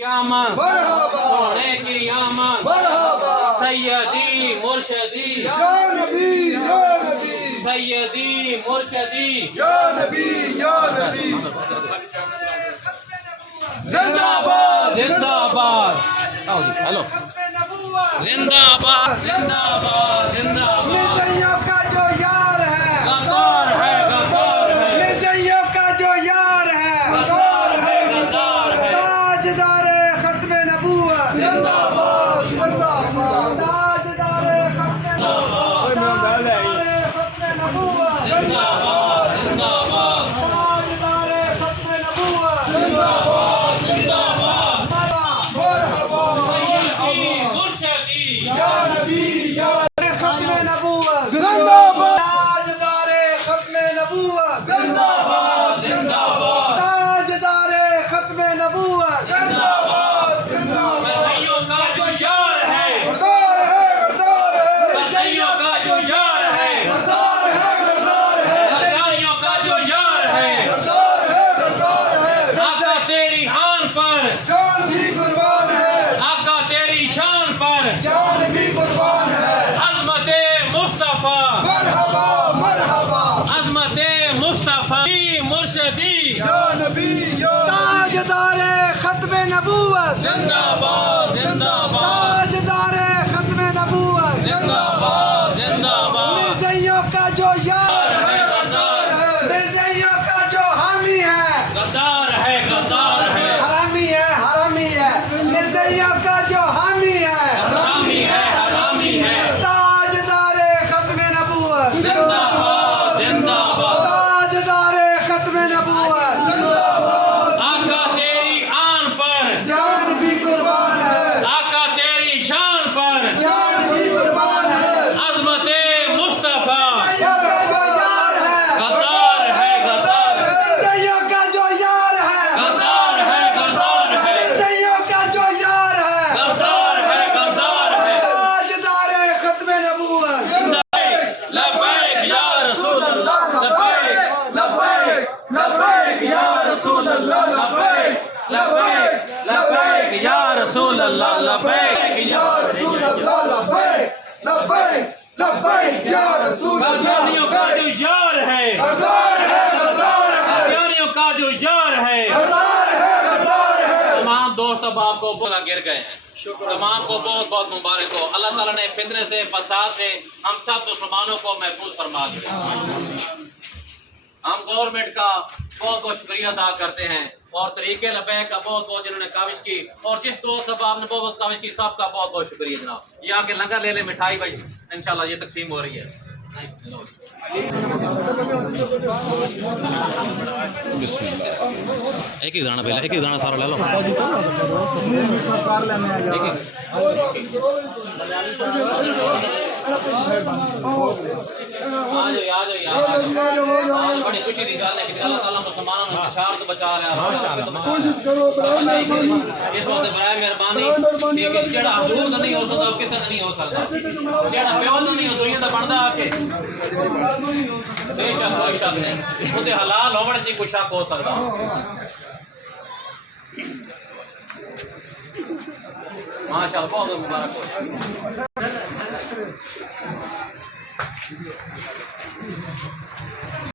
आमद मरहबा सोने की आमद मरहबा सैयदी मुर्शदी या नबी सैयदी मुर्शदी या नबी जिंदाबाद जिंदाबाद हेलो जिंदाबाद जिंदाबाद जिंदाबाद मिर्ज़ाइयों का जो यार है गद्दार है मिर्ज़ाइयों का जो यार है गद्दार है ताजदारे खत्म नबूवत जिंदाबाद जिंदाबाद ताजदारे खत्म नबूवत जिंदाबाद जिंदाबाद ताजदारे खत्म नबूवत जिंदाबाद जिंदाबाद मरहबा सैयदी मुर्शदी या नबी या खत्म नबूवत जिंदाबाद ताजदारे खत्म नबूवत जिंदाबाद जिंदाबाद ताजदारे खत्म नबूवत जिंदाबाद मसीहियों का जो यार है गद्दार है मसीहियों का जो यार है गद्दार है गद्दारियों का जो यार है आका तेरी आन पर जान भी कुर्बान है आका तेरी शान पर जान भी कुर्बान है अज़मत मुस्तफा मरहबा मरहबा अज़मत मुस्तफा मुर्शदी या नबी या ताजदारे खत्म नबूवत जिंदाबाद जिंदाबाद ताजदारे खत्म नबूवत जिंदाबाद जिंदाबाद मिर्ज़ाइयों का जो यार है गद्दार है मिर्ज़ाइयों का जो हामी है गद्दार है हरामी है मिर्ज़ाइयों का जो हामी है हरामी है ताजदारे खत्म नबूवत जिंदाबाद जिंदाबाद ताजदारे खत्म नबूवत आका तेरी आन पर जान भी कुर्बान है आका तेरी शान पर जान भी कुर्बान है अज़मत मुस्तफा मिर्ज़ाइयों का जो यार है गद्दार है मिर्ज़ाइयों का जो यार है गद्दार है मिर्ज़ाइयों का जो यार है गद्दार है ताजदारे खत्म नबूवत लब्बैक या रसूल अल्लाह लब्बैक लब्बैक या रसूल अल्लाह लब्बैक लब्बैक या रसूल अल्लाह लब्बैक या रसूल अल्लाह लब्बैक या रसूल गद्दारियों का जो यार है गद्दारियों का जो यार है तमाम दोस्त अब आपको बोला गिर गए हैं तमाम को बहुत बहुत मुबारक हो अल्लाह ताला ने फितने से फसाद से हम सब मुसलमानों को महफूज फरमा दिया हम गवर्नमेंट का बहुत बहुत शुक्रिया अदा करते हैं और तरीके लबैक का बहुत बहुत जिन्होंने काविश की और जिस दोस्त अब आपने बहुत बहुत काविश की सबका बहुत बहुत शुक्रिया जनाब ये आके लंगर ले ले मिठाई भाई इंशाल्लाह ये तकसीम हो रही है एक ही दाना पहले एक ही दाना सारा ले लो आज बड़ी खुशी की गल है कि अल्लाह ताला मुसलमानों को शराब तो बचा रहा है इस वक्त बराए मेहरबानी कि जेड़ा हजूर तो नहीं हो सकता किसी का नहीं हो सकता जेड़ा प्यो तो नहीं हो दुनिया का बनता आके बेशक कोई शक नहीं उसे हलाल होने से कोई शक हो सकता माशाअल्लाह बहुत मुबारक हो